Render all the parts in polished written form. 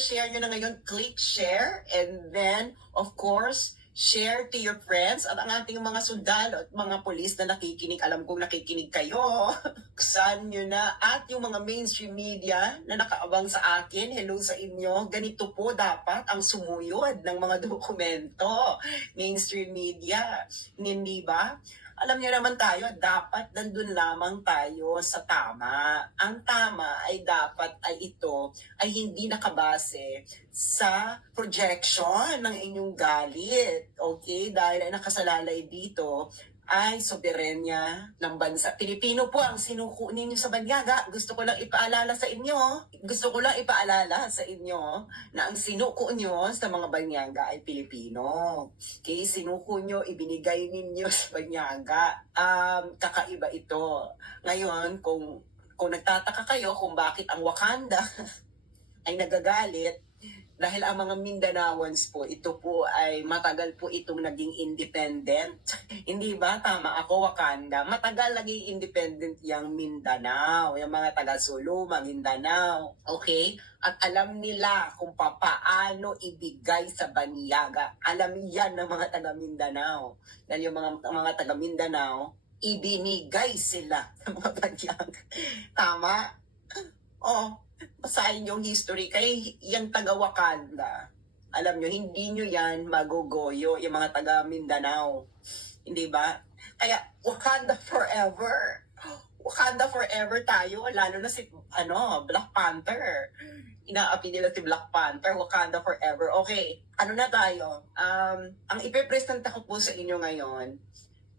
share nyo na ngayon, click share, and then, of course, share to your friends at ang ating mga sundalo at mga pulis na nakikinig. Alam kong nakikinig kayo. Saan nyo na. At yung mga mainstream media na nakaabang sa akin, hello sa inyo. Ganito po dapat ang sumuyod ng mga dokumento. Mainstream media. Hindi ba? Alam niyo naman tayo, dapat nandun lamang tayo sa tama. Ang tama ay dapat ay ito ay hindi nakabase sa projection ng inyong galit. Okay? Dahil ay nakasalalay dito ay soberenya ng bansa. Pilipino po ang sinuko ninyo sa banyaga. Gusto ko lang ipaalala sa inyo na ang sinuko nyo sa mga banyaga ay Pilipino. Okay? Sinuko nyo, ibinigay ninyo sa banyaga. Kakaiba ito. Ngayon, kung nagtataka kayo kung bakit ang Wakanda ay nagagalit, dahil ang mga Mindanaoans po, ito po ay matagal po itong naging independent. Hindi ba? Tama ako, Wakanda. Matagal naging independent yung Mindanao. Yung mga taga-Sulu, Maguindanao. Okay? At alam nila kung paano ibigay sa banyaga. Alam yan ng mga taga-Mindanao. Dahil yung mga taga-Mindanao, ibinigay sila sa mga banyaga. Tama? Oh. Basahin yung history. Kaya yung taga-Wakanda, alam nyo, hindi nyo yan magugoyo, yung mga taga-Mindanao. Hindi ba? Kaya, Wakanda forever. Wakanda forever tayo. Lalo na si, Black Panther. Inaapi nila si Black Panther. Wakanda forever. Okay, ano na tayo? Ang ipipresenta ko po sa inyo ngayon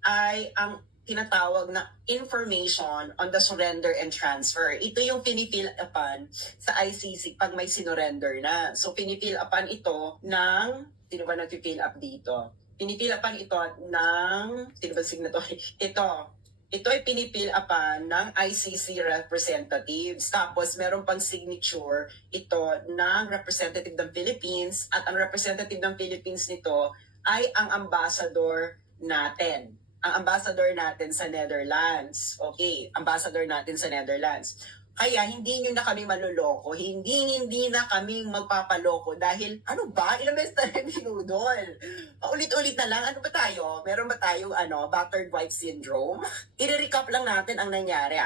ay ang tinatawag na information on the surrender and transfer. Ito yung pinifill upan sa ICC pag may sinurrender na. So, pinifill upan ito ng, sino ba nag-fill up dito? Pinifill upan ito ng, sino ba signatory? Ito ay pinifill upan ng ICC representatives. Tapos, meron pang signature ito ng representative ng Philippines at ang representative ng Philippines nito ay ang ambassador natin. Ang ambassador natin sa Netherlands. Okay, ambassador natin sa Netherlands. Kaya hindi nyo na kami maluloko. Hindi na kami magpapaloko dahil ano ba? Ilang beses tayo binudol. Paulit-ulit na lang. Ano ba tayo? Meron ba tayong battered wife syndrome? I-recap lang natin ang nangyari.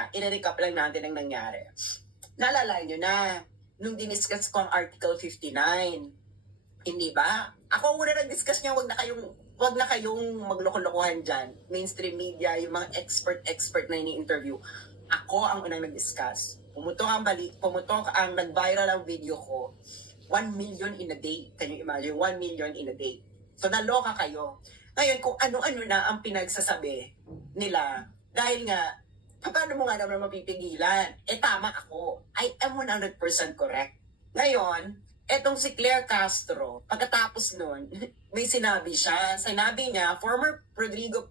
Naalala nyo na nung diniscuss ko ang Article 59. Hindi ba? Ako muna nag-discuss niya, wag na kayong magloko-lokohan dyan. Mainstream media, yung mga expert na ini-interview. Ako ang unang nag-discuss. Pumutok ang nag-viral ang video ko. 1 million in a day. Can you imagine? 1 million in a day. So, naloka kayo. Ngayon, kung ano-ano na ang pinagsasabi nila, dahil nga, paano mo nga naman mapipigilan? Tama ako. I am 100% correct. Ngayon, etong si Claire Castro, pagkatapos nun, may sinabi siya. Sinabi niya, former President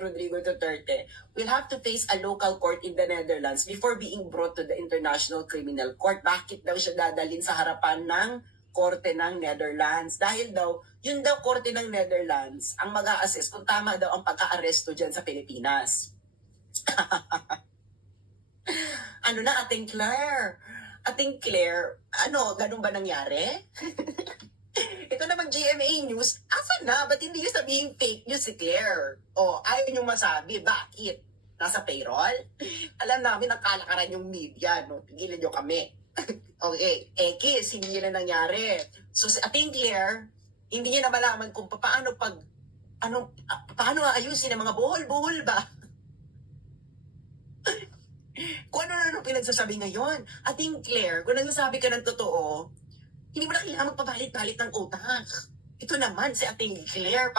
Rodrigo Duterte will have to face a local court in the Netherlands before being brought to the International Criminal Court. Bakit daw siya dadalhin sa harapan ng korte ng Netherlands? Dahil daw, yun daw korte ng Netherlands ang mag-a-assess kung tama daw ang pagka-aresto dyan sa Pilipinas. Ano na, Ating Claire, ganun ba nangyari? Ito namang GMA News, asan na? Ba't hindi yung sabihin fake news si Claire? Ayaw nyo masabi. Bakit? Nasa payroll? Alam namin ang kalakaran yung media, no? Pigilan nyo kami. Okay, X, hindi na nangyari. So, si Ating Claire, hindi niya na malaman kung paano ayusin ang mga buhol-buhol ba? Kung ano pinagsasabi ngayon. Ating Claire, kung nagsasabi ka ng totoo, hindi mo na kailangan magpabalit-balit ng utak. Ito naman si Ating Claire.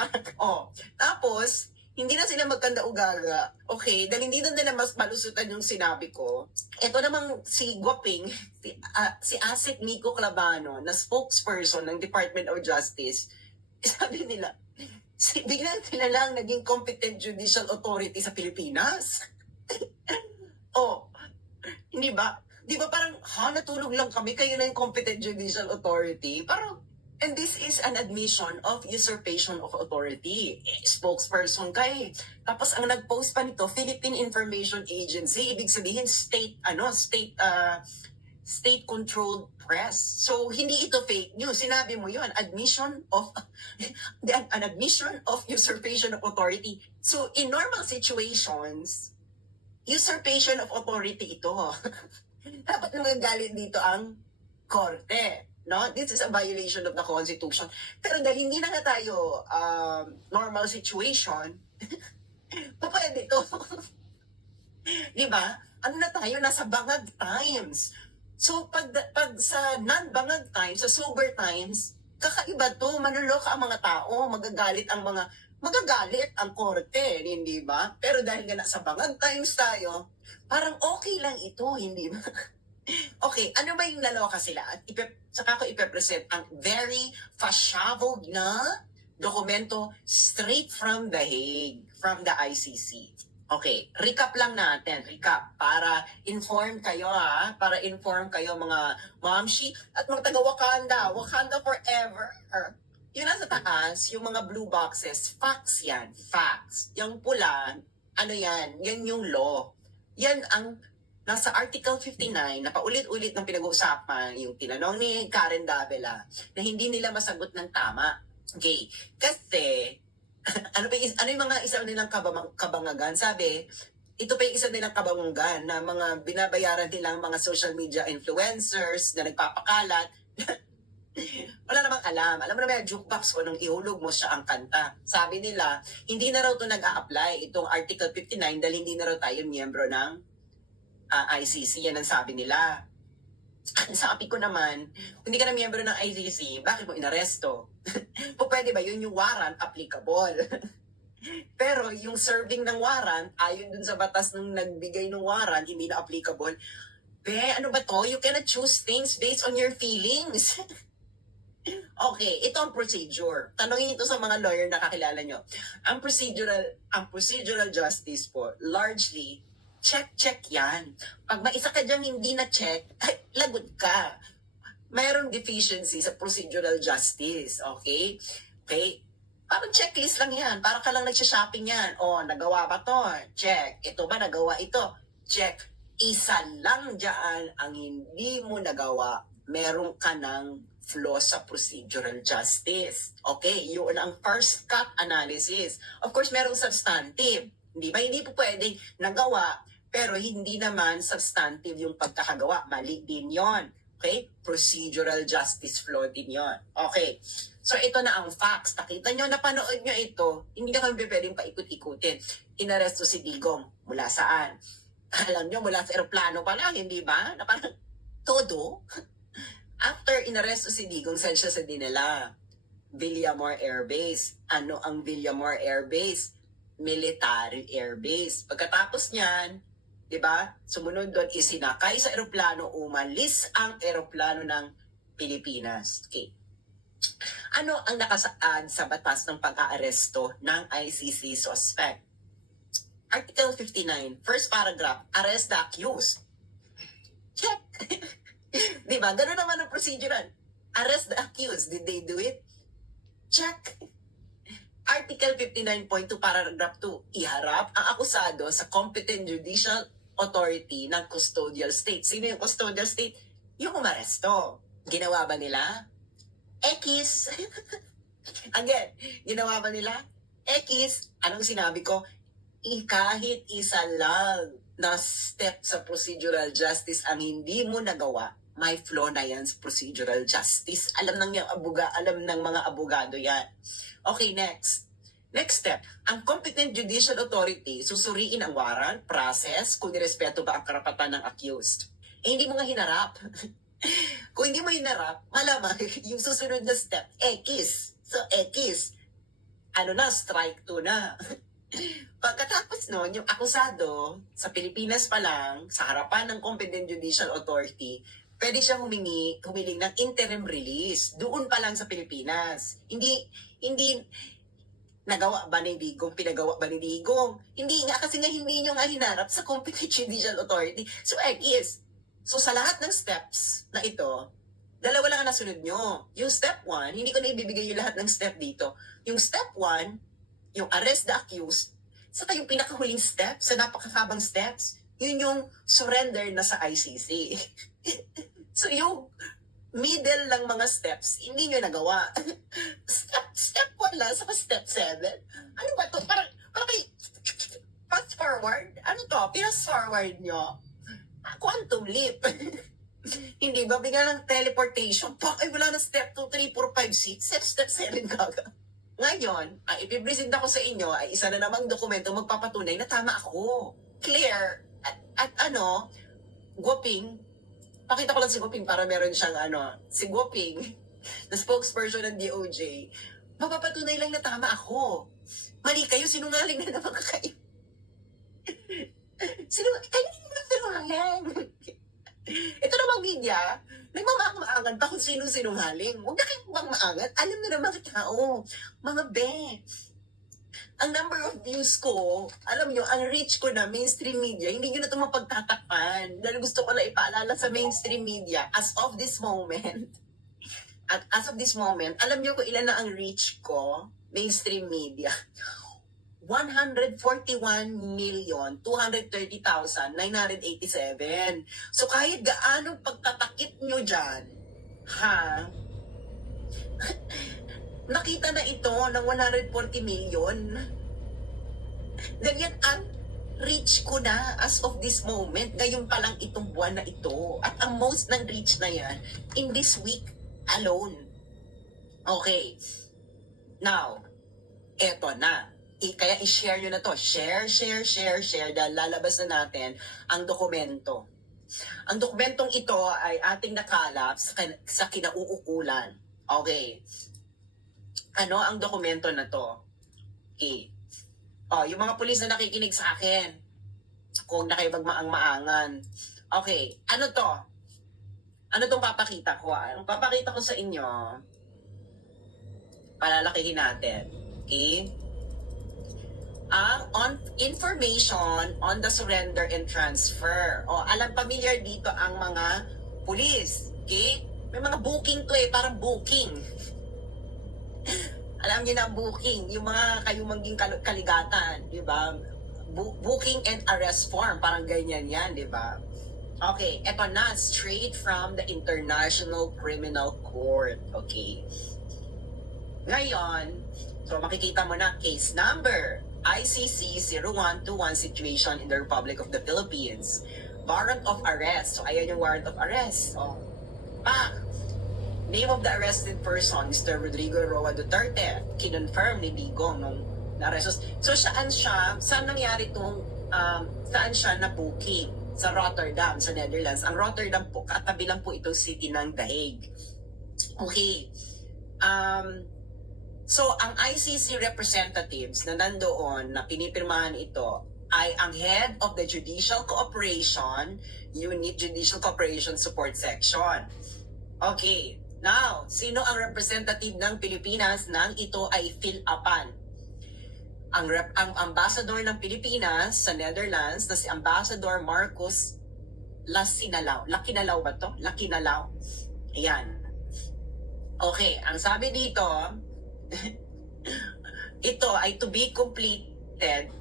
Tapos, hindi na sila magkanda-ugaga. Okay, dahil hindi na nila mas malusutan yung sinabi ko. Ito namang si Guaping, si Asik Nico Clavano, na spokesperson ng Department of Justice, sabi nila, biglang sila lang naging competent judicial authority sa Pilipinas. Hindi ba? Di ba parang, natulog lang kami, kayo na yung competent judicial authority? Parang, and this is an admission of usurpation of authority. Spokesperson ka eh. Tapos ang nag-post pa nito, Philippine Information Agency, ibig sabihin state state-controlled press. So, hindi ito fake news. Sinabi mo yun, an admission of usurpation of authority. So, in normal situations, usurpation of authority ito. Dapat nangagalit dito ang korte. No? This is a violation of the Constitution. Pero dahil hindi na nga tayo normal situation, pwede ito. Di ba? Ano na tayo? Nasa bangag times. So, pag sa non-bangag times, sa sober times, kakaiba to, manuloka ang mga tao, magagalit ang korte, hindi ba? Pero dahil nga nasa bangag times tayo, parang okay lang ito, hindi ba? Okay, ano ba yung naloka sila? At saka ko ipepresent ang very fashabog na dokumento straight from The Hague, from the ICC. Okay, recap lang natin. Recap. Para inform kayo Para inform kayo mga mamshi at mga taga-Wakanda. Wakanda forever. Yung nasa taas, yung mga blue boxes, facts yan. Facts. Yung pula, ano yan? Yan yung law. Yan ang nasa Article 59 na paulit-ulit ng pinag-uusapan yung tinanong ni Karen Davila na hindi nila masagot ng tama. Okay. Kasi ano yung mga isa nilang kabangagan? Sabi, ito pa yung isa nilang kabangagan na mga binabayaran nilang mga social media influencers na nagpapakalat. Wala namang alam. Alam mo na ba, jukebox o nung ihulog mo siya ang kanta. Sabi nila, hindi na raw ito nag-a-apply itong Article 59 dahil hindi na raw tayo miyembro ng ICC. Yan ang sabi nila. Sabi ko naman, hindi ka na miyembro ng ICC, bakit mo inaresto? Pwede ba yun yung warrant applicable? Pero yung serving ng warrant, ayon dun sa batas ng nagbigay ng warrant, hindi na applicable. Ano ba to? You cannot choose things based on your feelings. Okay, ito ang procedure. Tanongin ito sa mga lawyer na kakilala nyo. Ang procedural justice po, largely, check yan. Pag may isa ka dyan hindi na-check, ay, lagot ka. Mayroong deficiency sa procedural justice. Okay? Okay? Parang checklist lang yan. Para ka lang nagsha-shopping yan. O, nagawa ba to? Check. Ito ba nagawa ito? Check. Isa lang dyan ang hindi mo nagawa. Meron ka ng flaw sa procedural justice. Okay? Yun ang first cut analysis. Of course, merong substantive. Hindi ba? Hindi po pwedeng nagawa pero hindi naman substantive yung pagkakagawa. Mali din yon. Okay? Procedural justice flaw din yon. Okay. So, ito na ang facts. Nakita nyo, napanood nyo ito. Hindi na kami pwedeng paikot-ikutin. Inaresto si Digong. Mula saan? Alam nyo, mula sa aeroplano pa lang, hindi ba? Na parang todo. After inaresto si Digong, saan siya sa dinala? Villamor Air Base. Ano ang Villamor Air Base? Military Air Base. Pagkatapos niyan, diba? Sumunod doon, isinakay sa eroplano, umalis ang eroplano ng Pilipinas. Okay. Ano ang nakasaad sa batas ng pag-aaresto ng ICC suspect? Article 59, first paragraph, arrest the accused. Check. Diba? Ganun naman ang procedural. Arrest the accused. Did they do it? Check. Article 59.2, paragraph 2, iharap ang akusado sa competent judicial authority ng custodial state. Sino yung custodial state? Yung umaresto. Ginawa ba nila? X. Again, ginawa ba nila? X. Anong sinabi ko? Kahit isa lang na step sa procedural justice ang hindi mo nagawa, may flaw na yan sa procedural justice. Alam ng mga abogado yan. Okay, next. Next step, ang competent judicial authority susuriin ang warrant, process, kung nirespeto ba ang karapatan ng accused. Hindi mo nga hinarap. Kung hindi mo hinarap, malamang yung susunod na step, X. So, X. Strike 2 na. Pagkatapos nun, yung akusado, sa Pilipinas pa lang, sa harapan ng competent judicial authority, pwede siyang humiling ng interim release. Doon pa lang sa Pilipinas. Hindi nagawa ba ni Digong, pinagawa ba ni Digong? Hindi nga, kasi nga hindi nyo nga hinarap sa competent judicial authority. So, X. So, sa lahat ng steps na ito, dalawa lang ang nasunod nyo. Yung step 1, hindi ko na ibibigay yung lahat ng step dito. Yung step 1, yung arrest the accused, saka yung pinakahuling step, sa napakakabang steps, yun yung surrender na sa ICC. So yung middle lang mga steps, hindi nyo nagawa. step 1 lang, sa step 7. Ano ba to? Parang kay fast forward. Ano to? Fast forward nyo. Quantum leap. Hindi ba? Bigla ng teleportation. Ay, wala na step 2, 3, 4, 5, 6. Step 7 kaga. Ngayon, ang ipipresent ako sa inyo ay isa na namang dokumento magpapatunay na tama ako. Clear. At ano, Guoping, pakita ko lang si Guoping para meron siyang si Guoping, na spokesperson ng DOJ, mapapatunay lang na tama ako. Mali kayo, sinungaling na naman kayo. Kayo naman sinungaling. Ito namang media, nagmamaang-maangan pa kung sino sinungaling. Huwag na kayong maangat. Alam na naman tao. Mga be, ang number of views ko, alam nyo, ang reach ko na mainstream media, hindi nyo na ito mapagtatakpan. Dahil gusto ko lang ipaalala sa mainstream media, as of this moment, alam nyo kung ilan na ang reach ko, mainstream media. 141,230,987. So kahit gaano pagtatakip nyo dyan, nakita na ito ng 140 million. Dahil yan ang reach ko na as of this moment. Ngayon pa lang itong buwan na ito. At ang most ng reach na yan, in this week alone. Okay. Now, eto na. Kaya i-share nyo na to. Share. Dahil lalabas na natin ang dokumento. Ang dokumentong ito ay ating nakalap sa kinauukulan. Okay. Ano ang dokumento na to? Okay. Yung mga pulis na nakikinig sa akin, kung nakipagmaang-maangan. Okay. Ano to? Ano tong papakita ko? Ang papakita ko sa inyo, palalakihin natin. Okay? Ang information on the surrender and transfer. Familiar dito ang mga pulis. Okay? May mga booking to parang booking. Alam niyo na booking, yung mga kayumangging kaligatan, di ba? Booking and arrest form, parang ganyan yan, di ba? Okay, eto na, straight from the International Criminal Court. Okay. Ngayon, so makikita mo na case number ICC 0121 situation in the Republic of the Philippines. Warrant of arrest. So ayan yung warrant of arrest. Name of the arrested person, Mr. Rodrigo Roa Duterte. Kinonfirm ni Digong nung na-arrest. So saan nangyari saan siya na-booking? Sa Rotterdam, sa Netherlands. Ang Rotterdam po, katabi lang po itong city ng The Hague. Okay. So, ang ICC representatives na nandoon, na pinipirmahan ito, ay ang head of the Judicial Cooperation Unit, Judicial Cooperation Support Section. Okay. Now, sino ang representative ng Pilipinas nang ito ay fill-upan? Ang ambassador ng Pilipinas sa Netherlands na si Ambassador Marcos Lakinalaw. Lakinalaw ba to? Lakinalaw. Ayan. Okay, ang sabi dito, ito ay to be completed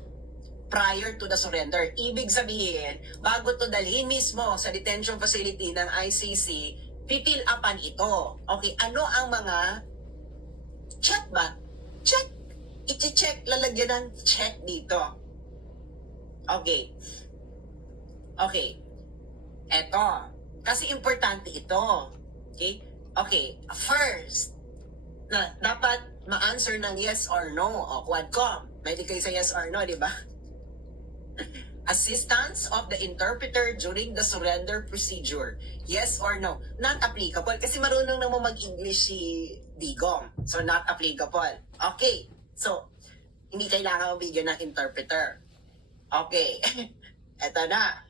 prior to the surrender. Ibig sabihin, bago to dalhin mismo sa detention facility ng ICC, pipil-upan ito. Okay, ano ang mga check ba? Check. I-check, lalagyan ng check dito. Okay. Okay. Eto. Kasi importante ito. Okay? Okay. First, na dapat ma-answer ng yes or no. Quadcom. May di kayo sa yes or no, di ba? Assistance of the interpreter during the surrender procedure. Yes or no? Not applicable. Kasi marunong naman mag-English si Digong. So, not applicable. Okay. So, hindi kailangan mabigyan ng interpreter. Okay. Eto na.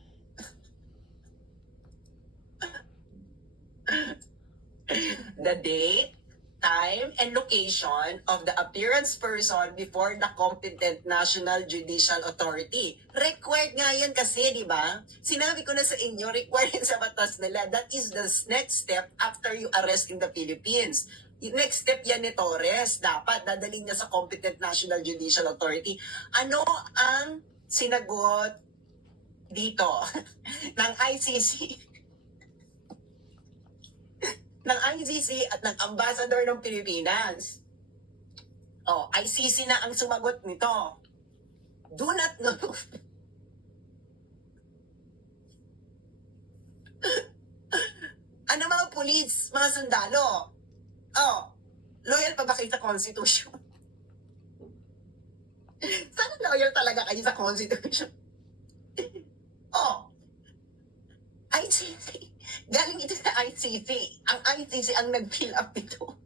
The date, time, and location of the appearance person before the competent National Judicial Authority. Required nga yan kasi, di ba? Sinabi ko na sa inyo, required yan sa batas nila. That is the next step after you arrest in the Philippines. Yung next step yan ni Torres, dapat dadalhin niya sa competent National Judicial Authority. Ano ang sinagot dito ng ICC? ng ICC at ng ambassador ng Pilipinas. ICC na ang sumagot nito. Do not know. Ano mga pulis, mga sundalo? Loyal pa ba kayo sa Constitution? Sana loyal talaga kayo sa Constitution. ICC. Galing ito sa ICC. Ang ICC ang nag-fill up nito.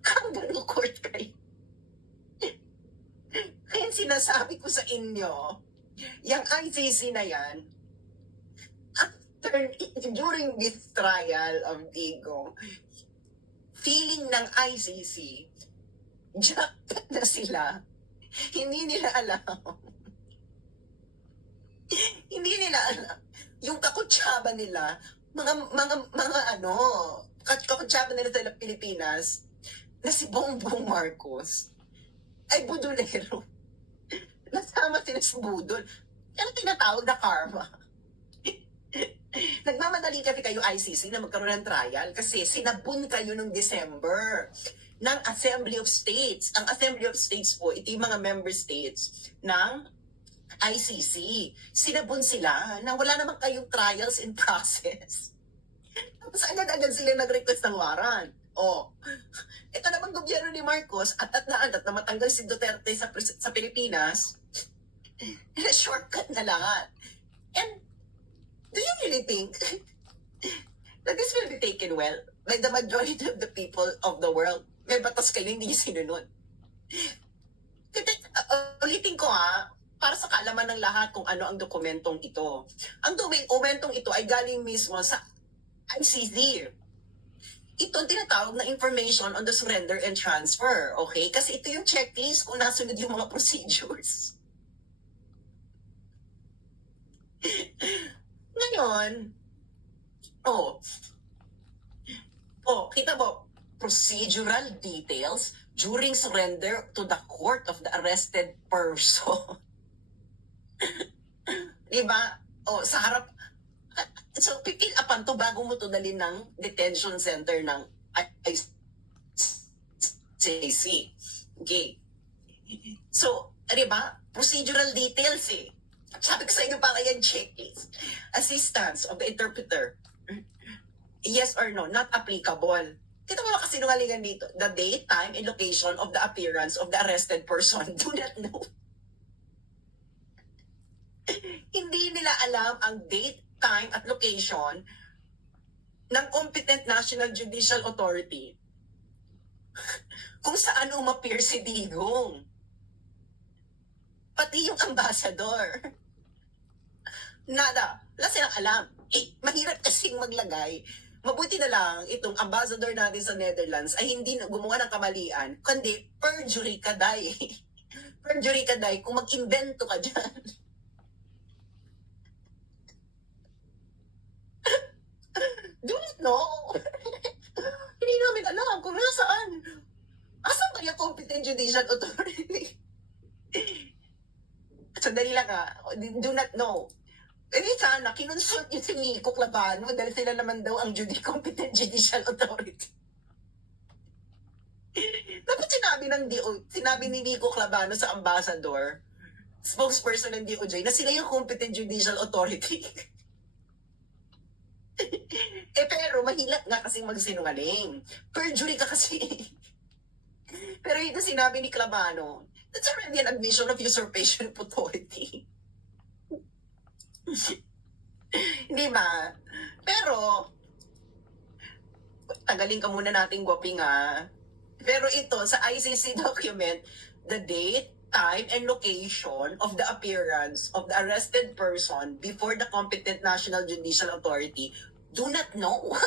Kangaroo court kayo. Kaya sinasabi ko sa inyo, yung ICC na yan, during this trial of Digong, feeling ng ICC, jackpot na sila. Hindi nila alam. Hindi nila alam. Yung kakutsaba nila, kakutsaba nila sa Pilipinas, na si Bongbong Marcos, ay budulero. Nasama sila sa budol. Ano tinatawag na karma? Nagmamadali kasi kayo ICC na magkaroon ng trial kasi sinabun kayo noong December ng Assembly of States. Ang Assembly of States po, ito yung mga member states ng ICC. Sinabun sila na wala naman kayong trials in process. Tapos agad-agad sila nag-request ng warrant. Ito naman gobyerno ni Marcos at na matanggal si Duterte sa Pilipinas, shortcut na lahat. And do you really think that this will be taken well by the majority of the people of the world? May batas kayo, hindi nyo sinunod. Ulitin ko para sa kaalaman ng lahat kung ano ang dokumentong ito. Ang dokumentong ito ay galing mismo sa ICC. Ito ang tinatawag na information on the surrender and transfer. Okay? Kasi ito yung checklist kung nasunod yung mga procedures. Ngayon, kita mo, procedural details during surrender to the court of the arrested person. Diba? Sa harap, so pipil upan to bago mo to dalhin ng detention center ng ICC. Okay. So, diba? Procedural details Sabi ko sa inyo para yan checklist. Assistance of the interpreter. Yes or no, not applicable. Kita mo makasinungalingan dito. The date, time, and location of the appearance of the arrested person. Do not know. Hindi nila alam ang date, time, at location ng competent National Judicial Authority kung saan umappear si Digong. Pati yung ambassador. Nada. Wala silang alam. Mahirap kasing maglagay. Mabuti na lang itong ambassador natin sa Netherlands ay hindi gumawa ng kamalian, kundi perjury ka, day. Perjury ka, day, kung mag-invento ka dyan. Do not know. Hindi namin alam kung nasaan. Asan ba yung competent judicial authority? Sandali lang do not know. Sana, kinonsult yun si Nico Clavano dahil sila naman daw ang competent judicial authority. Dapat sinabi ni Nico Clavano sa ambassador, spokesperson ng DOJ, na sila yung competent judicial authority. Pero mahilap nga kasi magsinungaling. Perjury ka kasi. Pero ito sinabi ni Clavano, that's already an admission of usurpation of authority. Hindi ba? Pero, tagalin ka muna nating gwaping Pero ito, sa ICC document, the date, time, and location of the appearance of the arrested person before the competent National Judicial Authority do not know.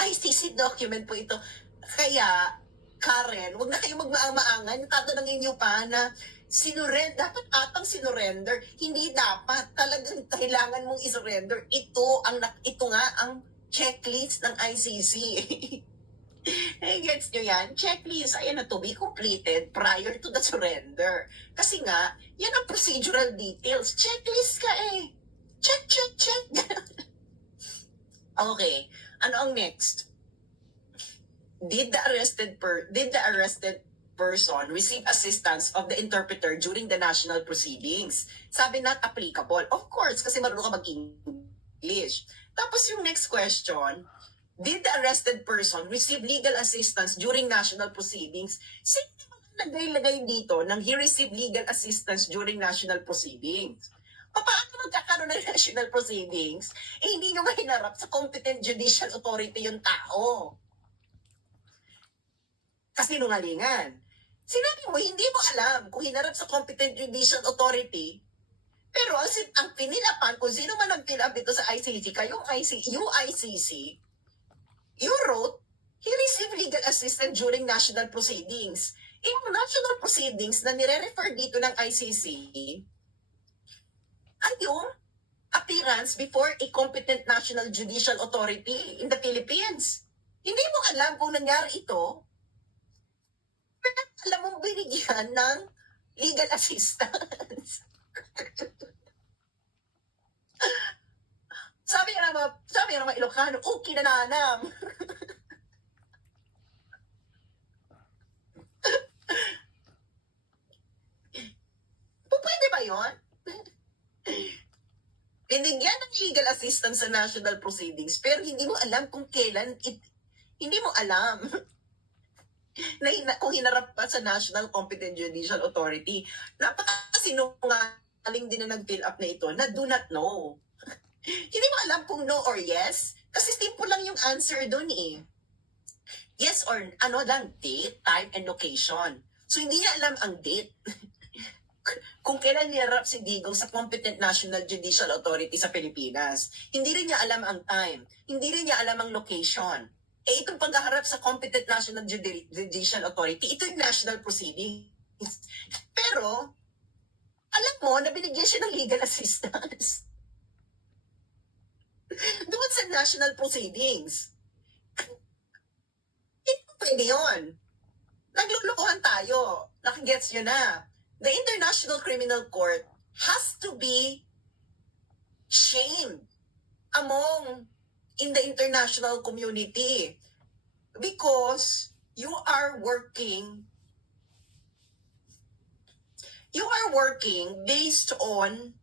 ICC document po ito. Kaya, Karen, huwag na kayo magmaang-maangan. Tatanungin niyo pa na dapat atang sinurrender. Hindi dapat. Talagang kailangan mong isurrender. Ito nga ang checklist ng ICC. Gets nyo yan? Checklist, ayan na to be completed prior to the surrender. Kasi nga, yan ang procedural details. Checklist ka eh. Check, check, check. Okay. Ano ang next? Did the arrested person receive assistance of the interpreter during the national proceedings? Sabi not applicable. Of course, kasi marunong ka mag-English. Tapos yung next question, did the arrested person receive legal assistance during national proceedings? Sino naglagay dito nang he received legal assistance during national proceedings? Paano magkakaroon ng national proceedings? Hindi nyo nga hinarap sa competent judicial authority yung tao. Kasinungalingan. Sinabi mo, hindi mo alam kung hinarap sa competent judicial authority, pero ang pinilapan, kung sino man nag-fill dito sa ICC, kayong UICC, you wrote, he received legal assistance during national proceedings. Yung national proceedings na nire-refer dito ng ICC, ay yung appearance before a competent national judicial authority in the Philippines. Hindi mo alam kung nangyari ito, pero alam mong binigyan ng legal assistance. Sabi nga mga Ilocano, kinananam. Pwede ba yun? Binigyan ng legal assistance sa national proceedings, pero hindi mo alam kung kailan, hindi mo alam na kung hinarap pa sa National Competent Judicial Authority. Napakasinungaling din na nag-fill up na ito na do not know. Hindi mo alam kung no or yes, kasi simple lang yung answer doon eh. Yes or date, time, and location. So hindi niya alam ang date. Kung kailan nirap si Digong sa competent National Judicial Authority sa Pilipinas. Hindi rin niya alam ang time. Hindi rin niya alam ang location. Itong paghaharap sa competent National Judicial Authority, ito yung national proceeding. Pero, alam mo na binigyan siya ng legal assistance. Doon sa national proceedings. Hindi pwede yun. Naglulukuhan tayo. Nakagets nyo na. The International Criminal Court has to be shamed in the international community because you are working based on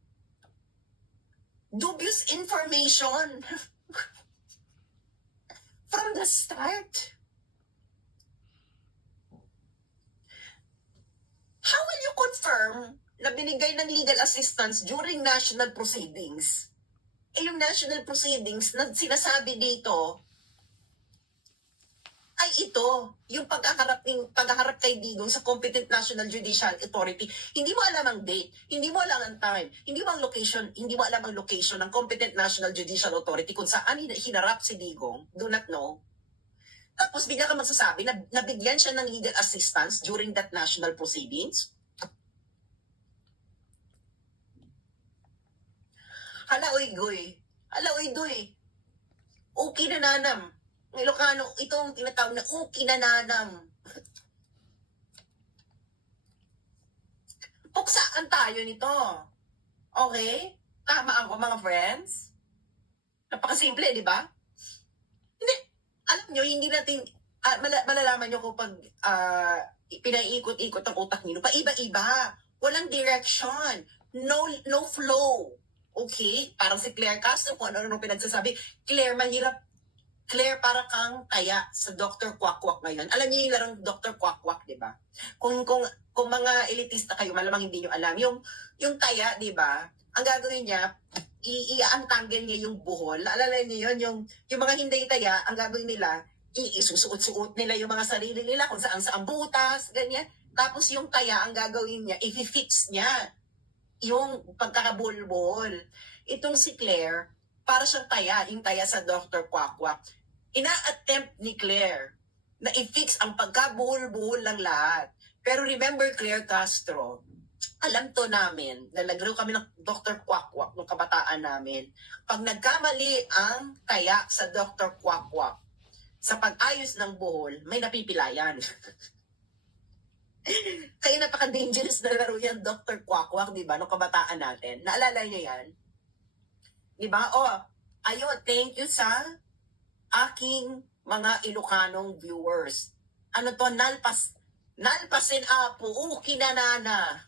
dubious information from the start. How will you confirm na binigay ng legal assistance during national proceedings? Yung national proceedings na sinasabi dito ay ito, yung paghaharap kay Digong sa competent National Judicial Authority. Hindi mo alam ang date, hindi mo alam ang time, hindi mo alam ang location ng competent National Judicial Authority kung saan hinarap si Digong, do not know. Tapos bigla ka magsasabi na nabigyan siya ng legal assistance during that national proceedings? Hala, oy, goy. Hala, oy, doy. Okay na nanam. Ng Ilocano, ito ang tinatawag na okay na nanam. Puksaan tayo nito. Okay? Tama ako, mga friends? Napakasimple, di ba? Hindi. Alam nyo, hindi natin, malalaman nyo kung pag pinaiikot-ikot ang utak nyo, paiba-iba. Walang direction. No flow. Okay? Parang si Claire Castro, kung ano-ano pinagsasabi. Claire, para kang taya sa Dr. Quack-Quack ngayon. Alam niyo yung larong Dr. Quack-Quack, di ba? Kung mga elitista kayo, malamang hindi niyo alam. Yung taya, di ba? Ang gagawin niya, iaantanggal niya yung buhol. Naalala niyo yun, yung mga hindi taya, ang gagawin nila, isusuot-suot nila yung mga sarili nila kung saan butas, ganyan. Tapos yung taya, ang gagawin niya, i-fix niya yung pagkakabulbol. Itong si Claire, para siyang taya, yung taya sa Dr. Quack-Quack. Ina-attempt ni Claire na i-fix ang pagkabuhol-buhol ng lahat. Pero remember, Claire Castro, alam to namin, nalagro kami ng Dr. Quack-Quack nung kabataan namin. Pag nagkamali ang taya sa Dr. Quack-Quack, sa pag-ayos ng buhol, may napipilayan. Kaya napaka-dangerous na laro yan, Dr. Kwakwak, di ba? Nung kabataan natin. Naalala niyo yan? Di ba? Ayun, thank you sa aking mga Ilocanong viewers. Ano to? Nalpasin apo, kinanana.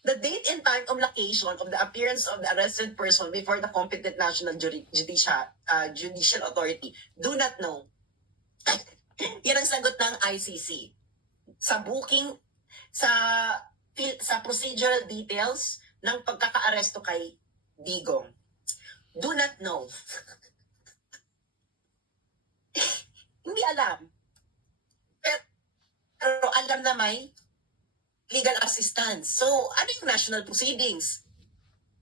The date and time of location of the appearance of the arrested person before the competent national judicial authority do not know. Yan ang sagot ng ICC. Sa booking, sa procedural details ng pagkakaaresto kay Digong. Do not know. Hindi alam. Pero alam na may legal assistance. So, ano yung national proceedings?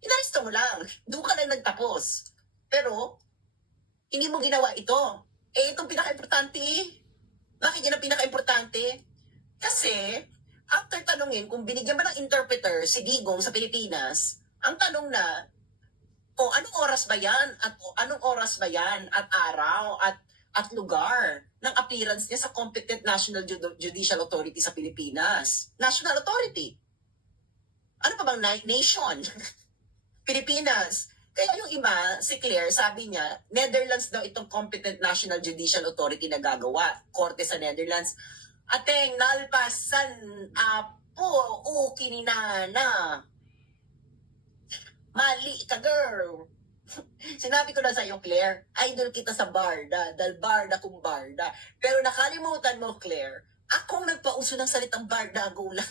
Inaresto mo lang. Doon ka lang nagtapos. Pero, hindi mo ginawa ito. Itong pinaka-importante Bakit yan ang pinaka-importante? Kasi, after tanungin kung binigyan ba ng interpreter si Digong sa Pilipinas, ang tanong na, anong oras ba yan? Anong oras ba yan? At araw? At lugar ng appearance niya sa competent National Judicial Authority sa Pilipinas. National Authority. Ano pa bang nation? Pilipinas. Kaya yung iba, si Claire, sabi niya, Netherlands daw itong competent National Judicial Authority na gagawa. Korte sa Netherlands. Ateng, nalpasan, apo, kininana. Mali ka, girl. Sinabi ko na sa iyo, Claire, idol kita sa Barda, dahil Barda kung Barda. Pero nakalimutan mo, Claire, akong nagpauso ng salitang Bardagulan.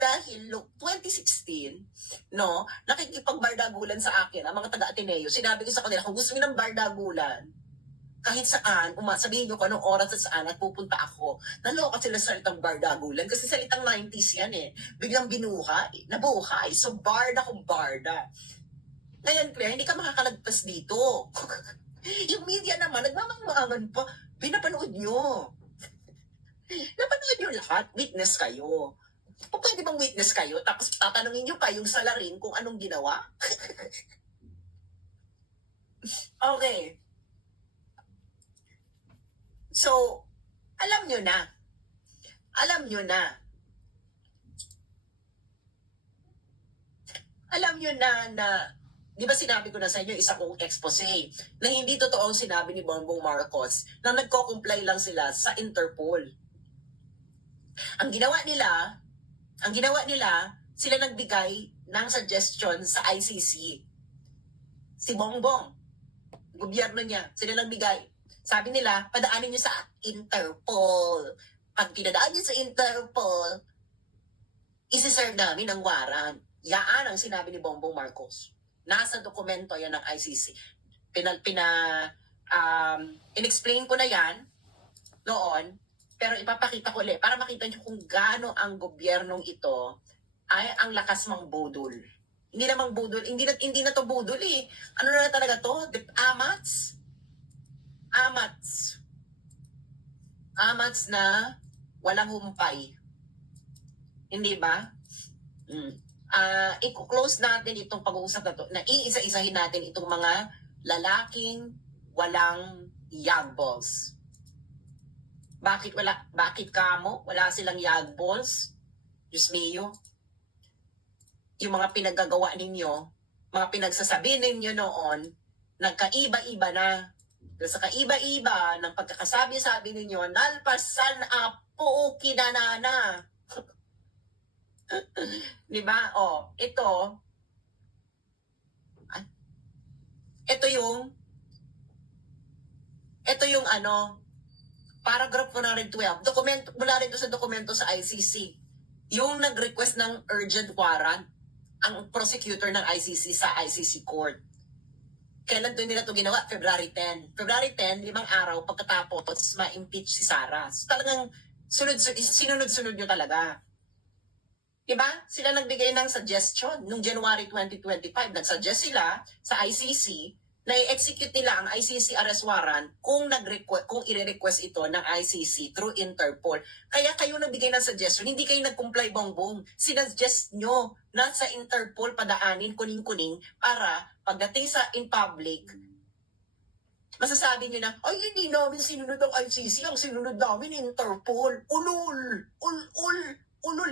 Dahil 2016, nakikipag-Bardagulan sa akin, ang mga taga-Ateneo, sinabi ko sa kanila, kung gusto niyo ng Bardagulan, kahit saan, sabihin niyo kung anong oras at saan at pupunta ako. Naloka sila sa salitang Bardagulan kasi salitang 90s yan eh. Biglang binuhay, nabuhay. So Barda kung Barda. Ngayon, Claire, hindi ka makakalagpas dito. Yung media naman, nagmamangmaangan pa. Pinapanood nyo. Napanood nyo lahat. Witness kayo. Pwede bang witness kayo? Tapos tatanungin nyo pa yung salarin kung anong ginawa? Okay. So, alam nyo na. Alam nyo na. Alam nyo na di ba sinabi ko na sa inyo, isa kong expose, na hindi totoo ang sinabi ni Bongbong Marcos na nagko-comply lang sila sa Interpol. Ang ginawa nila, sila nagbigay ng suggestion sa ICC. Si Bongbong, gobyerno niya, sila nagbigay. Sabi nila, padaanin niyo sa Interpol. Pag pinadaan niyo sa Interpol, isi-serve namin ang warrant. Yaan ang sinabi ni Bongbong Marcos. Nasa dokumento yan ng ICC. In-explain ko na yan noon, pero ipapakita ko ulit para makita nyo kung gaano ang gobyernong ito ay ang lakas mang budol. Hindi namang budol, hindi na to budol eh. Ano na talaga to? Amats na walang humpay. Hindi ba? I-close natin itong pag-uusap na to, na iisa-isahin natin itong mga lalaking walang yagballs. Bakit kamo? Wala silang yagballs? Diyos mio. Yung mga pinaggagawa ninyo, mga pinagsasabi ninyo noon, nagkaiba-iba na. Sa kaiba-iba ng pagkakasabi-sabi ninyo, nalpasan apo kinanana. Diba? Ito yung paragraph 112. Mula rin sa dokumento sa ICC. Yung nag-request ng urgent warrant, ang prosecutor ng ICC sa ICC court. Kailan nila ito ginawa? February 10. February 10, 5 araw pagkatapos ma-impeach si Sara. So talagang sinunod-sunod nyo talaga. Diba? Sila nagbigay ng suggestion. Noong January 2025, nagsuggest sila sa ICC na-execute nila ang ICC arrest warrant kung kung i-request ito ng ICC through Interpol. Kaya kayo nagbigay ng suggestion, hindi kayo nag-comply bongbong. Sinuggest nyo na sa Interpol padaanin kuning-kuning para pagdating sa in public, masasabi nyo na, ay hindi namin sinunod ang ICC, ang sinunod namin Interpol. Ulul! Ulul!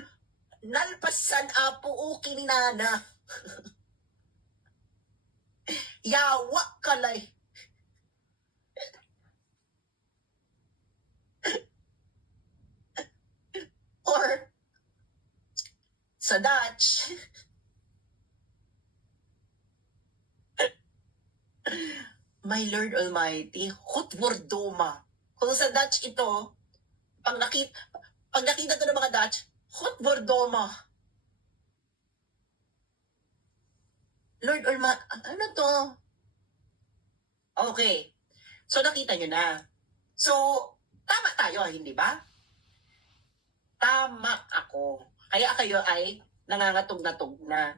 Nalpasan apo o kininana. Yawa kalay. Or sa Dutch, my Lord Almighty, Hotwordoma. Kung sa Dutch ito, pag nakita to ng mga Dutch, Hotwordoma. Lord Almighty, ano to? Okay. So nakita nyo na. So, tama tayo, hindi ba? Tama ako. Kaya kayo ay nangangatog-natog na.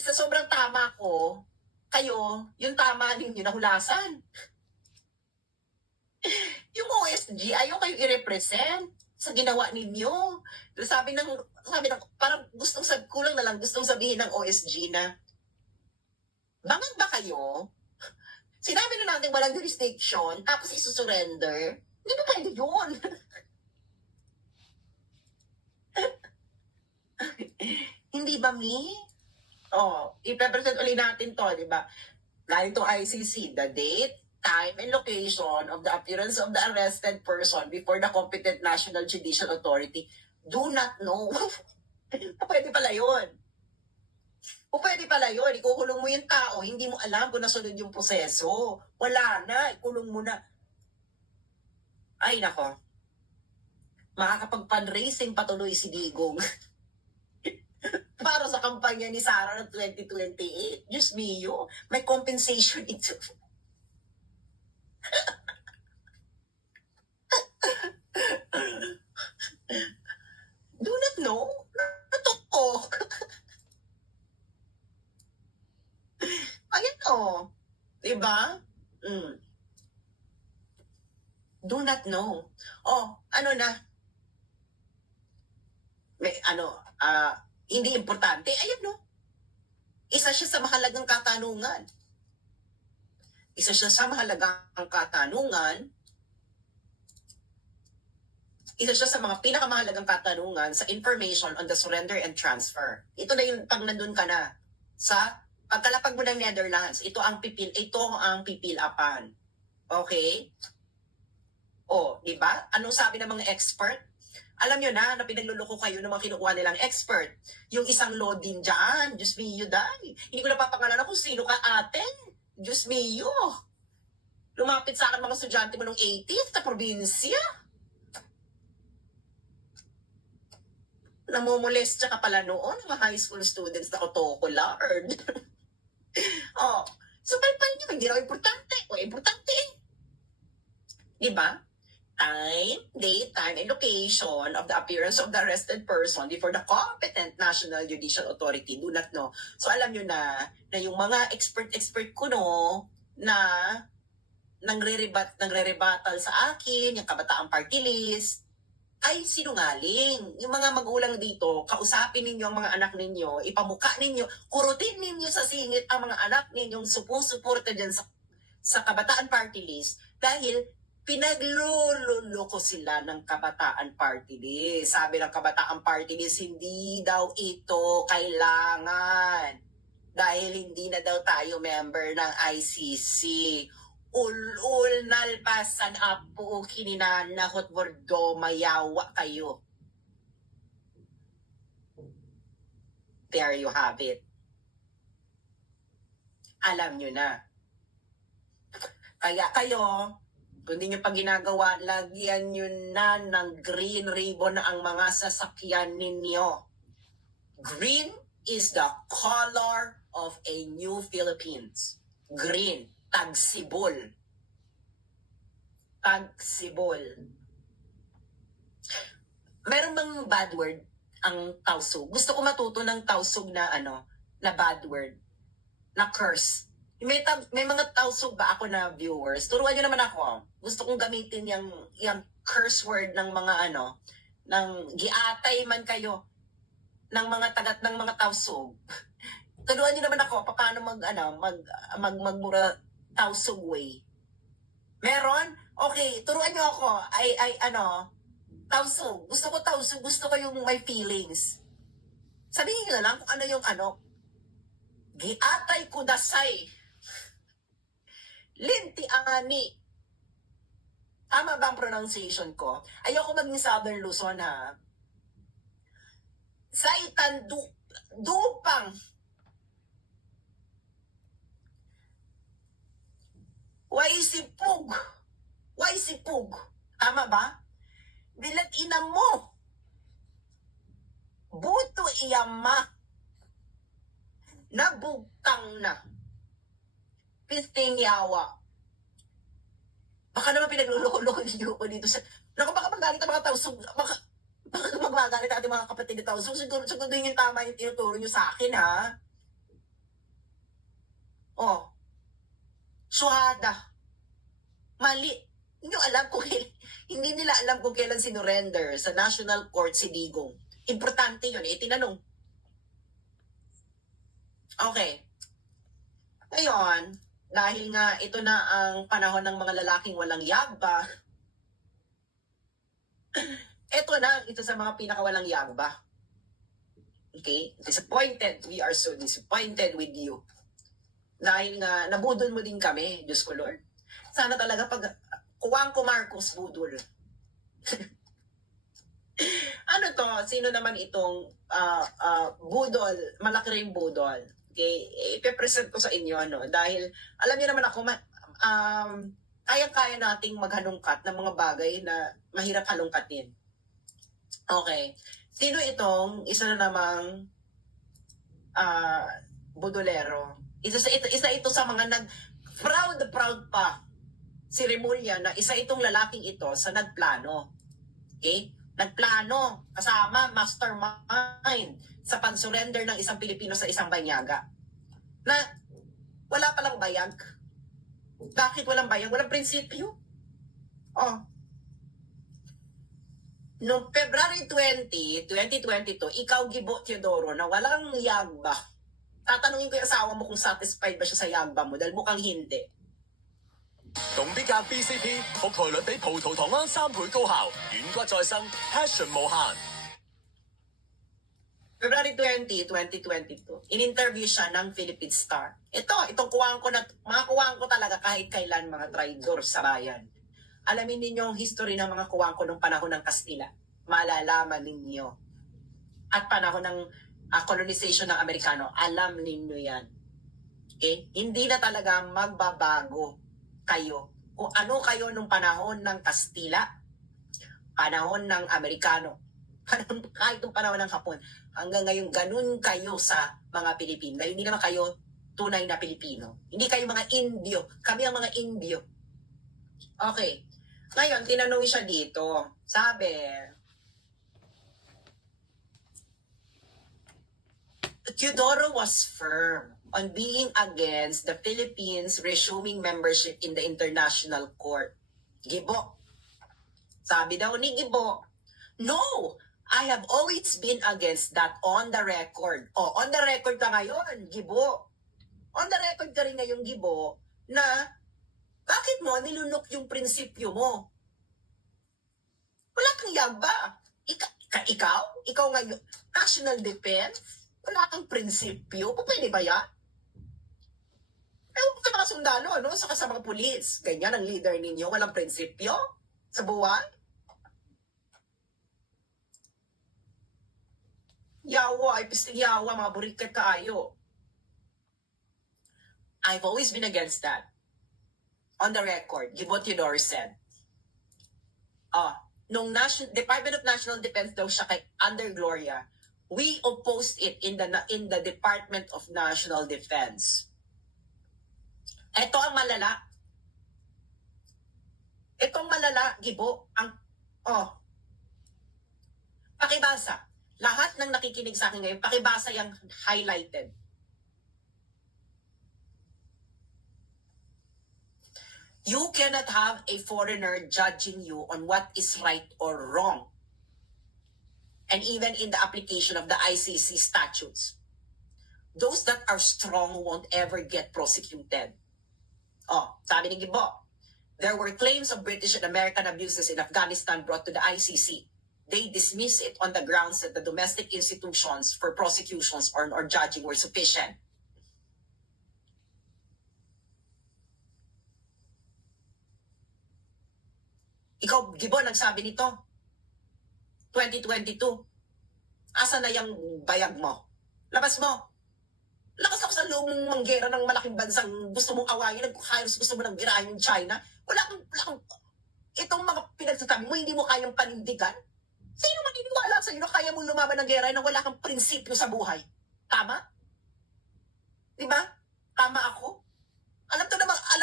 Sa sobrang tama ko, kayo, yung tama ninyo nahulasan. Yung OSG, ayaw kayo i-represent sa ginawa ninyo. Sabi ng parang kulang na lang gustong sabihin ng OSG na, bangag ba kayo? Sinabi na natin walang jurisdiction, tapos isusurrender. Hindi ba pwede yun? Hindi ba, Mi? I-represent ulit natin to, di ba? Galing to ICC, the date, time, and location of the appearance of the arrested person before the competent National Judicial Authority. Do not know. Pwede pala yun. Pwede pala yun. Ikukulong mo yung tao, hindi mo alam kung nasunod yung proseso. Wala na, ikulong mo na. Ay, nako. Makakapag-fundraising patuloy si Digong. Para sa kampanya ni Sara ng 2028. Diyos mio, may compensation ito. Do not know? Totoo. Ayan o. Diba? Do not know. Ano na? May, hindi importante. Ayan no. Isa siya sa mahalagang katanungan. Isa siya sa mga pinakamahalagang katanungan sa information on the surrender and transfer. Ito na yung pag nandun ka na sa pagkalapag mo ng Netherlands, ito ang pipilapan. Okay? Di ba? Anong sabi ng mga expert? Alam nyo na pinagluloko kayo ng mga kinukuha nilang expert. Yung isang law din dyan, Diyos mio, day. Hindi ko napapangalanan kung sino ka ate. Diyos mio. Lumapit sa akin mga estudyante mo nung 80th na probinsya. Namumulestya ka pala noon, mga high school students na kotoko, Lord. So palpal nyo, hindi raw importante. Importante eh. Diba? Time, date, time, and location of the appearance of the arrested person before the competent National Judicial Authority. Do not know. So alam nyo na yung mga expert ko na nangre-rebuttal sa akin, yung Kabataan Party List, ay sinungaling. Yung mga magulang dito, kausapin ninyo ang mga anak ninyo, ipamuka ninyo, kurutin ninyo sa singit ang mga anak ninyong suporta dyan sa Kabataan Party List dahil pinagluloko sila ng Kabataan Party List. Sabi ng Kabataan Party List, hindi daw ito kailangan dahil hindi na daw tayo member ng ICC. Ul nalpasan apo kininanahot bordo mayawa kayo. There you have it. Alam nyo na. Kaya kayo, kung hindi nyo pa ginagawa, lagyan nyo na ng green ribbon ang mga sasakyan ninyo. Green is the color of a new Philippines. Green. Tagsibol. Meron bang bad word ang tausog? Gusto ko matuto ng tausog na na bad word. Na curse. May mga tausog ba ako na viewers? Turuan nyo naman ako. Gusto kong gamitin yung curse word ng mga ng giatay man kayo ng mga tagat ng mga tausog. Turuan nyo naman ako paano magmura tausog way. Meron? Okay, turuan nyo ako. Tausog. Gusto ko tausog. Gusto ko yung may feelings. Sabihin nyo lang kung ano yung giatay kudasay. Linti angani. Tama ba ang pronunciation ko? Ayoko maging Southern Luzon, ha? Saitan dupang. Waisipug. Waisipug. Tama ba? Bilat ina mo. Buto iyama. Nabugtang na. Pisting yawa. Baka naman pinagluloko niyo ko dito sa... Naku, baka magalit ang mga tao. Baka magmagalit ang ating mga kapatid na tao. Siguro yung tama yung tinuturo niyo sa akin, ha? Oh. Suhada. Mali. Hindi nila alam kung kailan sinurrender sa National Court si Digong. Importante yun, tinanong. Okay. Ngayon, dahil nga ito na ang panahon ng mga lalaking walang yagba, ito sa mga pinakawalang yagba. Okay? Disappointed. We are so disappointed with you. Dahil nga, nabudol mo din kami, Diyos ko Lord. Sana talaga pag kuwang ko Marcos budol. Ano to? Sino naman itong budol? Malaki rin budol. Okay? Ipe-present ko sa inyo, dahil alam niyo naman ako, kaya-kaya nating maghalungkat ng mga bagay na mahirap halungkatin. Okay. Sino itong isa na namang budolero? Isa ito sa mga proud pa si Remulla na isa itong lalaking ito sa nagplano. Okay? Nagplano kasama mastermind sa pag-surrender ng isang Pilipino sa isang banyaga. Na wala palang bayag. Bakit walang bayag? Walang prinsipyo. Oh. Noong February 20, 2022, ikaw, Gibo Teodoro, na walang yagba. Tatanungin ko yung asawa mo kung satisfied ba siya sa yagba mo dahil mukhang hindi. 董必格 BCP 覆蓋率比葡萄糖胺3倍高效，軟骨再生 ，passion 無限。 February 20, 2022, in-interview siya ng Philippine Star. Itong kuwang ko mga kuwang ko talaga kahit kailan mga traidor sa bayan. Alamin ninyo ang history ng mga kuwang ko nung panahon ng Kastila. Malalaman ninyo. At panahon ng colonization ng Amerikano, alam ninyo yan. Okay? Hindi na talaga magbabago kayo. Kung ano kayo nung panahon ng Kastila, panahon ng Amerikano, kahit nung panahon ng Hapon, hanggang ngayon ganun kayo sa mga Pilipino. Dahil hindi naman kayo tunay na Pilipino. Hindi kayo mga Indio. Kami ang mga Indio. Okay. Ngayon, tinanong siya dito. Sabi, Teodoro was firm on being against the Philippines resuming membership in the International Court. Gibo. Sabi daw ni Gibo, no, I have always been against that on the record. On the record ka ngayon, Gibo. On the record ka rin ngayon, Gibo, na bakit mo nilunok yung prinsipyo mo? Wala kang yagba. Ikaw ngayon, national defense, wala kang prinsipyo. Pwede ba yan? Ewan sa mga sundalo, saka sa mga pulis. Ganyan ang leader ninyo, walang prinsipyo sa buwan. Yawa, ipisting yawa, mga burikat kaayo. I've always been against that. On the record, Gibo Teodoro said. Nung Department of National Defense daw siya under Gloria, we opposed it in the Department of National Defense. Ito ang malala. Itong malala, Gibo, pakibasa. Lahat ng nakikinig sa akin ngayon, pakibasa yung highlighted. You cannot have a foreigner judging you on what is right or wrong. And even in the application of the ICC statutes, those that are strong won't ever get prosecuted. Oh, sabi ni Gibo, there were claims of British and American abuses in Afghanistan brought to the ICC. They dismiss it on the grounds that the domestic institutions for prosecutions or judging were sufficient. Ikaw, Gibo, nagsabi nito. 2022. Asa na yung bayag mo? Labas mo. Lakas ako sa loob mong manggera ng malaking bansang gusto mong awayin, halos gusto mo nang girahin yung China. Wala kang, itong mga pinagsasabi mo, hindi mo kayang panindigan. Sino maniniwala sa iyo na kaya mong lumaban ng gera na wala kang prinsipyo sa buhay? Tama? Diba? Tama ako? Alam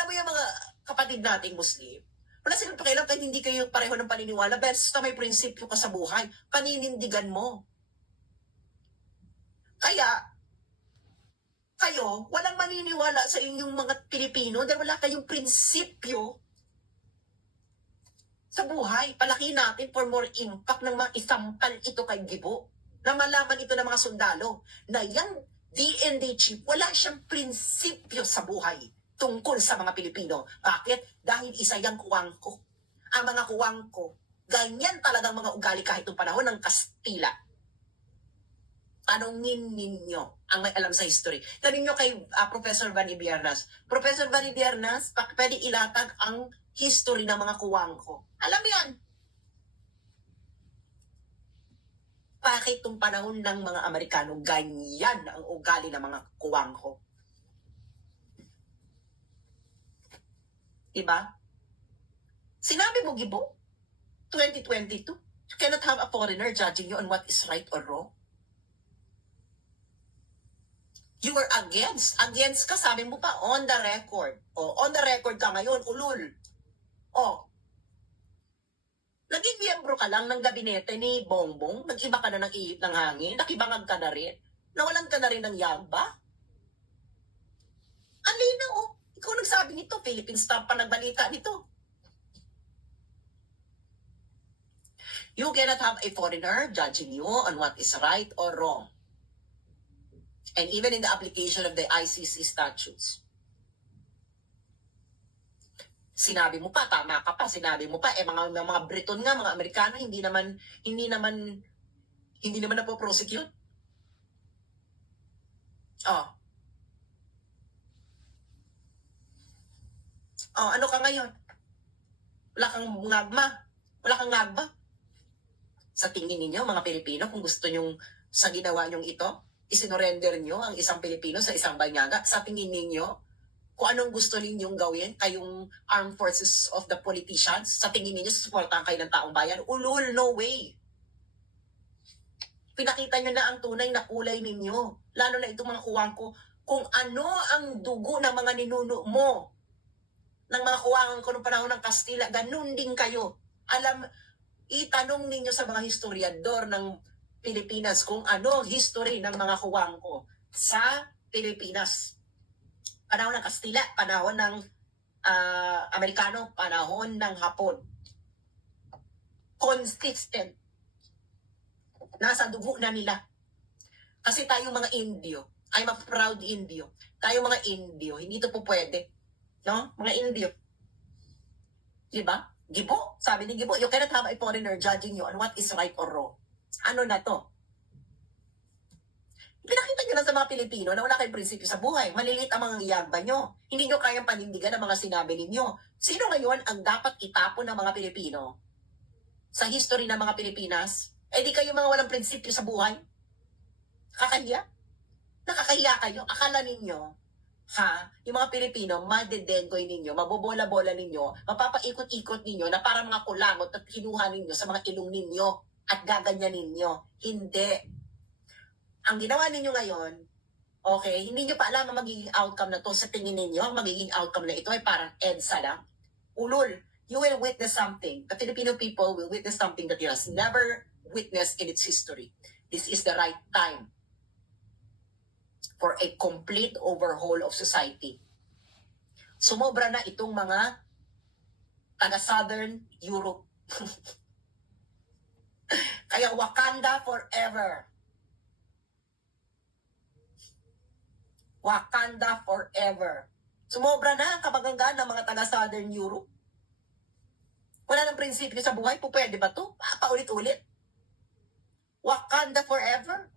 mo yung mga kapatid nating Muslim, wala silang pakialam kahit hindi kayo pareho ng paniniwala, basta may prinsipyo ka sa buhay, paninindigan mo. Kaya, kayo, walang maniniwala sa inyong mga Pilipino dahil wala kayong prinsipyo sa buhay. Palaki natin for more impact ng mga isampal ito kay Gibo. Na malaman ito ng mga sundalo na yung DND chief, wala siyang prinsipyo sa buhay tungkol sa mga Pilipino. Bakit? Dahil isa yung kuwangko. Ang mga kuwangko, ganyan talagang mga ugali kahit noong panahon ng Kastila. Tanungin ninyo ang may alam sa history. Tanungin nyo kay Professor Vanny Biernas. Professor Vanny Biernas, pwede ilatag ang history ng mga kuwangko. Alam yan. Bakit itong panahon ng mga Amerikano, ganyan ang ugali ng mga kuwangko? Diba? Sinabi mo, Gibo, 2022, you cannot have a foreigner judging you on what is right or wrong. You were against. Against ka, sabi mo pa, on the record. O, on the record ka ngayon, ulul. O, naging miyembro ka lang ng gabinete ni Bongbong, nag-iba ka na ng ihip ng hangin, nakibangag ka na rin, nawalan ka na rin ng yamba. Ang linaw, oh. Ikaw nagsabi nito, Philippine Stamp pa nagbalita nito. You cannot have a foreigner judging you on what is right or wrong. And even in the application of the ICC statutes. Sinabi mo pa, tama ka pa, sinabi mo pa, mga Briton nga, mga Amerikano, hindi naman napoprosecute. Ano ka ngayon? Wala kang ngagma. Sa tingin ninyo, mga Pilipino, kung gusto nyong sa ginawa nyong ito, isinorender nyo ang isang Pilipino sa isang banyaga, sa tingin ninyo, kung anong gusto ninyong gawin, kayong armed forces of the politicians, sa tingin ninyo, susuportahan kayo ng taong bayan, ulul, no way. Pinakita nyo na ang tunay na kulay ninyo, lalo na itong mga kuwangko, kung ano ang dugo ng mga ninuno mo, ng mga kuwangan ko noong panahon ng Kastila, ganun din kayo. Itanong ninyo sa mga historiador ng Pilipinas kung ano history ng mga kuwangko sa Pilipinas. Panahon ng Kastila, panahon ng Amerikano, panahon ng Hapon. Consistent. Nasa dugo na nila. Kasi tayong mga Indio, I'm a proud Indio. Tayong mga Indio, hindi ito po pwede. No? Mga Indio. Diba? Gibo, sabi ni Gibo, you cannot have a foreigner judging you on what is right or wrong. Ano na to? Pinakita nyo lang sa mga Pilipino na wala kayong prinsipyo sa buhay. Malilit ang mga yagba nyo. Hindi nyo kayang panindigan ang mga sinabi ninyo. Sino ngayon ang dapat itapon ng mga Pilipino sa history ng mga Pilipinas? Di kayo mga walang prinsipyo sa buhay? Kakahiya? Nakakahiya kayo? Akala ninyo, yung mga Pilipino, madedengoy ninyo, mabobola-bola ninyo, mapapaikot-ikot ninyo na para mga kulangot at kinuha ninyo sa mga ilong ninyo at gaganyan ninyo. Hindi. Ang ginawa ninyo ngayon, okay, hindi nyo pa alam ang magiging outcome na to. Sa tingin ninyo, ang magiging outcome na ito ay parang EDSA lang. Ulul, you will witness something. The Filipino people will witness something that it has never witnessed in its history. This is the right time for a complete overhaul of society. Sumobra na itong mga taga-Southern Europe. Kaya Wakanda forever. Wakanda forever. Sumobra na ang kabanganggaan ng mga taga-Southern Europe. Wala nang prinsipyo sa buhay. Pwede ba to? Paulit-ulit. Wakanda forever.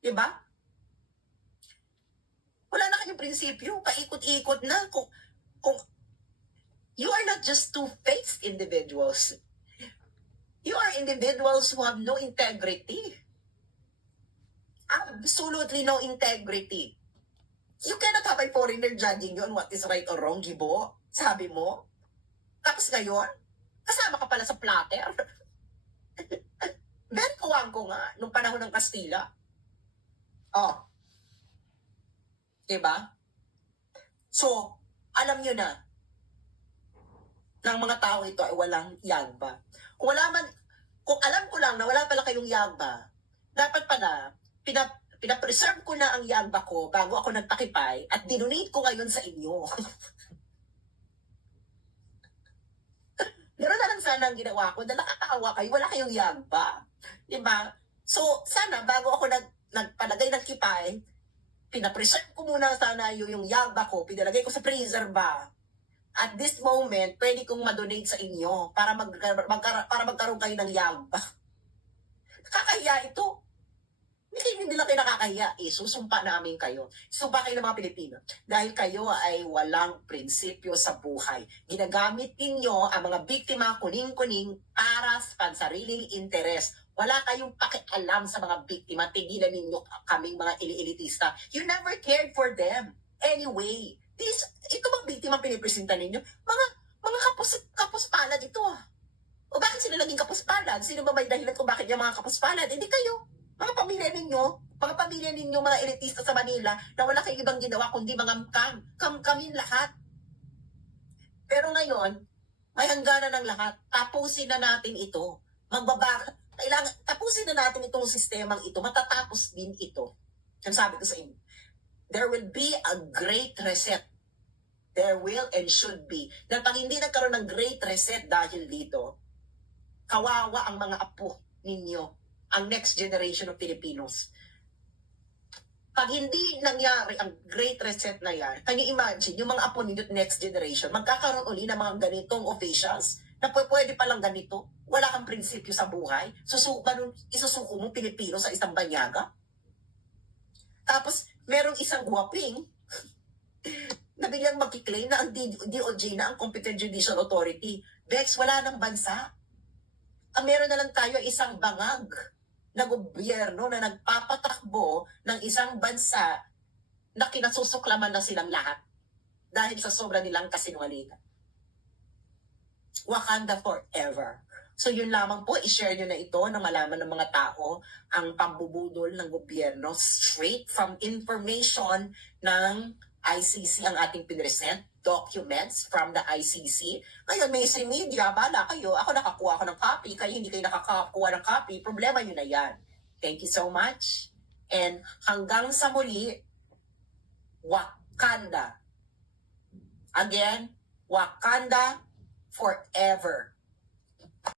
Diba? Wala na kayong prinsipyo. Paikot-ikot na. Kung you are not just two-faced individuals. You are individuals who have no integrity. Absolutely no integrity. You cannot have a foreigner judging you on what is right or wrong, Gibo. Sabi mo. Tapos ngayon, kasama ka pala sa platter. Very kuwang ko nga, nung panahon ng Kastila. Oh. Diba? So, alam nyo na, ng mga tao ito ay walang yagba. Kung alam ko lang na wala pala kayong yagba, dapat pala, pinapreserve ko na ang yagba ko bago ako nagtakipay at dinonate ko ngayon sa inyo. Ganoon na lang sana ang ginawa ko, dahil nakakaawa kayo, wala kayong yagba. Diba? So, sana bago ako nagpalagay ng kipay, pinapreserve ko muna sana yung yagba ko, pinalagay ko sa freezer ba. At this moment, pwede kong madonate sa inyo para magkaroon kayo ng yagba. Nakakahiya ito. Hindi lang kayo nakakahiya. Susumpa namin kayo. Sumpa kayo ng mga Pilipino. Dahil kayo ay walang prinsipyo sa buhay. Ginagamit ninyo ang mga biktima kuning-kuning para sa pansariling interes. Wala kayong pakialam sa mga biktima. Tigilan ninyo kaming mga ili-elitista. You never cared for them. Anyway, ito bang biktima pinipresenta ninyo? Mga kapos-palad ito ah. O bakit sila naging kapos-palad? Sino ba may dahilan kung bakit yung mga kapos-palad? Hindi kayo. Mga pamilya ninyo, mga elitista sa Manila, na wala kayong ibang ginawa kundi mga kami lahat. Pero ngayon, may hangganan ng lahat. Tapusin na natin ito. Tapusin na natin itong sistemang ito. Matatapos din ito. Ang sabi ko sa inyo, there will be a great reset. There will and should be. Dahil pag hindi nagkaroon ng great reset dahil dito, kawawa ang mga apo ninyo, ang next generation of Filipinos. Pag hindi nangyari ang great reset na yan, can you imagine, yung mga apo ninyo next generation, magkakaroon uli ng mga ganitong officials na pwede palang ganito, wala kang prinsipyo sa buhay, isusuko mo Pilipino sa isang banyaga. Tapos, merong isang guwaping na biglang magkiklaim na ang DOJ na ang competent judicial authority. Bex, wala ng bansa. Ang meron na lang tayo isang bangag na gobyerno na nagpapatakbo ng isang bansa na kinasusuklaman na silang lahat dahil sa sobra nilang kasinungalingan. Wakanda forever. So yun lamang po, i-share nyo na ito na malaman ng mga tao ang pambubudol ng gobyerno straight from information ng ICC ang ating pinresent, documents from the ICC. Ngayon, mainstream media, bala kayo, ako nakakuha ko ng copy, kayo hindi kayo nakakakuha ng copy, problema nyo na yan. Thank you so much. And hanggang sa muli, Wakanda. Again, Wakanda forever.